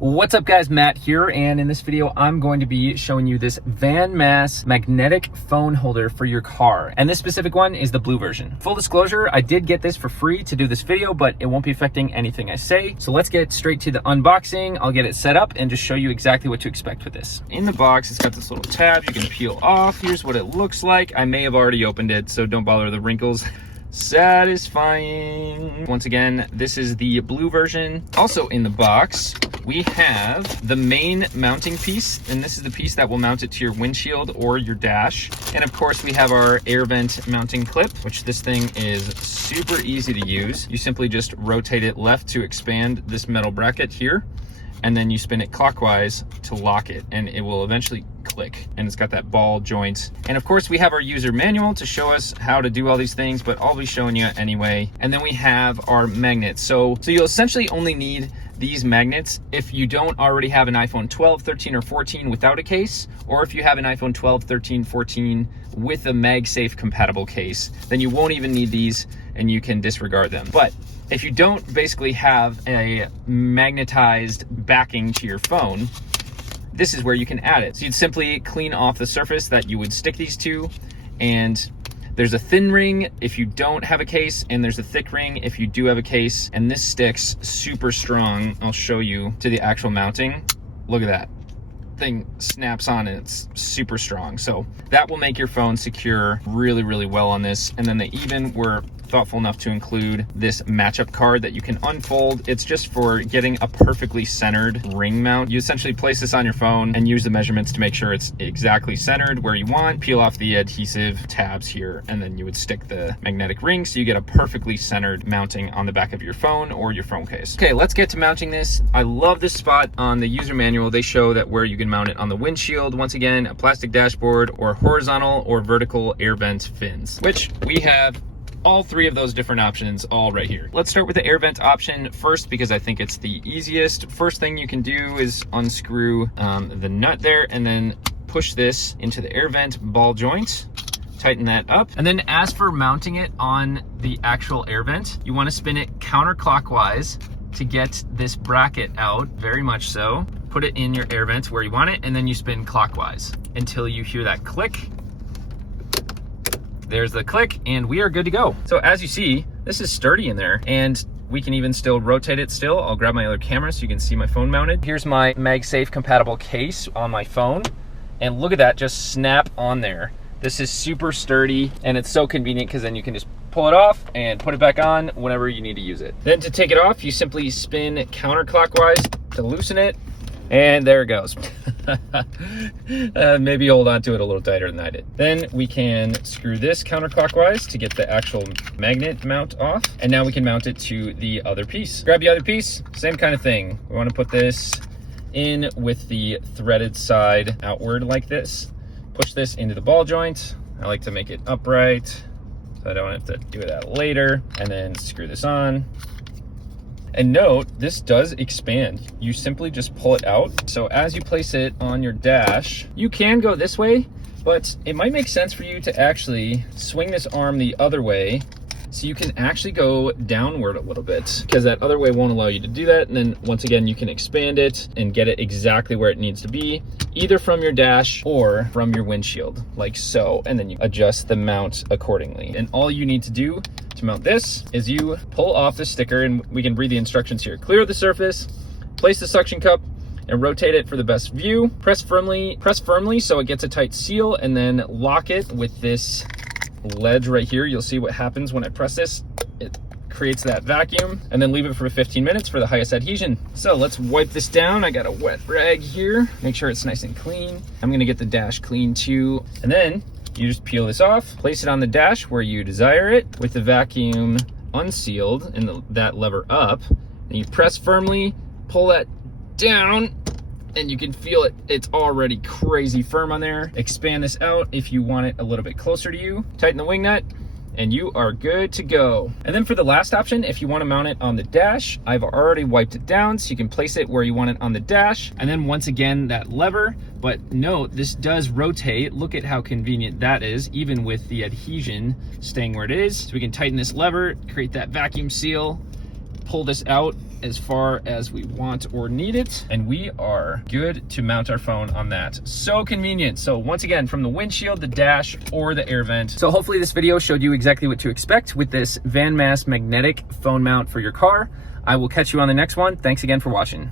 What's up guys, Matt here, and in this video I'm going to be showing you this VANMASS magnetic phone holder for your car. And this specific one is the blue version. Full disclosure, I did get this for free to do this video, but it won't be affecting anything I say. So let's get straight to the unboxing. I'll get it set up and just show you exactly what to expect with this. In the box, it's got this little tab you can peel off. Here's what it looks like. I may have already opened it, so don't bother the wrinkles. Satisfying. Once again, this is the blue version. Also in the box, we have the main mounting piece, and this is the piece that will mount it to your windshield or your dash. And of course, we have our air vent mounting clip, which this thing is super easy to use. You simply just rotate it left to expand this metal bracket here, and then you spin it clockwise to lock it, and it will eventually click. And it's got that ball joint. And of course, we have our user manual to show us how to do all these things, but I'll be showing you anyway. And then we have our magnets. So you'll essentially only need these magnets if you don't already have an iPhone 12, 13, or 14 without a case, or if you have an iPhone 12, 13, 14 with a MagSafe compatible case, then you won't even need these and you can disregard them. But if you don't basically have a magnetized backing to your phone, this is where you can add it. So you'd simply clean off the surface that you would stick these to, and there's a thin ring if you don't have a case, and there's a thick ring if you do have a case, and this sticks super strong. I'll show you to the actual mounting. Look at that. Thing snaps on and it's super strong. So that will make your phone secure really, really well on this. And then they even were thoughtful enough to include this matchup card that you can unfold. It's just for getting a perfectly centered ring mount. You essentially place this on your phone and use the measurements to make sure it's exactly centered where you want. Peel off the adhesive tabs here, and then you would stick the magnetic ring so you get a perfectly centered mounting on the back of your phone or your phone case. Okay, let's get to mounting this. I love this spot on the user manual. They show that where you can mount it on the windshield. Once again, a plastic dashboard or horizontal or vertical air vent fins, which we have all three of those different options all right here. Let's start with the air vent option first because I think it's the easiest. First thing you can do is unscrew the nut there and then push this into the air vent ball joint. Tighten that up. And then as for mounting it on the actual air vent, you want to spin it counterclockwise to get this bracket out, very much so. Put it in your air vent where you want it, and then you spin clockwise until you hear that click. There's the click, and we are good to go. So as you see, this is sturdy in there, and we can even still rotate it still. I'll grab my other camera so you can see my phone mounted. Here's my MagSafe compatible case on my phone, and look at that, just snap on there. This is super sturdy, and it's so convenient because then you can just pull it off and put it back on whenever you need to use it. Then to take it off, you simply spin counterclockwise to loosen it, and there it goes. Maybe hold on to it a little tighter than I did. Then we can screw this counterclockwise to get the actual magnet mount off. And now we can mount it to the other piece. Grab the other piece, same kind of thing. We want to put this in with the threaded side outward like this. Push this into the ball joint. I like to make it upright so I don't have to do that later. And then screw this on. And note, this does expand. You simply just pull it out. So as you place it on your dash, you can go this way, but it might make sense for you to actually swing this arm the other way so you can actually go downward a little bit, because that other way won't allow you to do that. And then once again, you can expand it and get it exactly where it needs to be, either from your dash or from your windshield, like so. And then you adjust the mount accordingly. And all you need to do to mount this is you pull off the sticker, and we can read the instructions here. Clear the surface, place the suction cup, and rotate it for the best view. Press firmly so it gets a tight seal, and then lock it with this ledge right here. You'll see what happens when I press this. It creates that vacuum, and then leave it for 15 minutes for the highest adhesion. So let's wipe this down. I got a wet rag here. Make sure it's nice and clean. I'm gonna get the dash clean too. And then you just peel this off, place it on the dash where you desire it with the vacuum unsealed and that lever up. And you press firmly, pull that down, and you can feel it. It's already crazy firm on there. Expand this out if you want it a little bit closer to you. Tighten the wing nut, and you are good to go. And then for the last option, if you want to mount it on the dash, I've already wiped it down so you can place it where you want it on the dash. And then once again, that lever, but note, this does rotate. Look at how convenient that is, even with the adhesion staying where it is. So we can tighten this lever, create that vacuum seal, pull this out, as far as we want or need it, and we are good to mount our phone on that. So convenient. So once again, from the windshield, the dash, or the air vent. So hopefully this video showed you exactly what to expect with this VANMASS magnetic phone mount for your car. I will catch you on the next one. Thanks again for watching.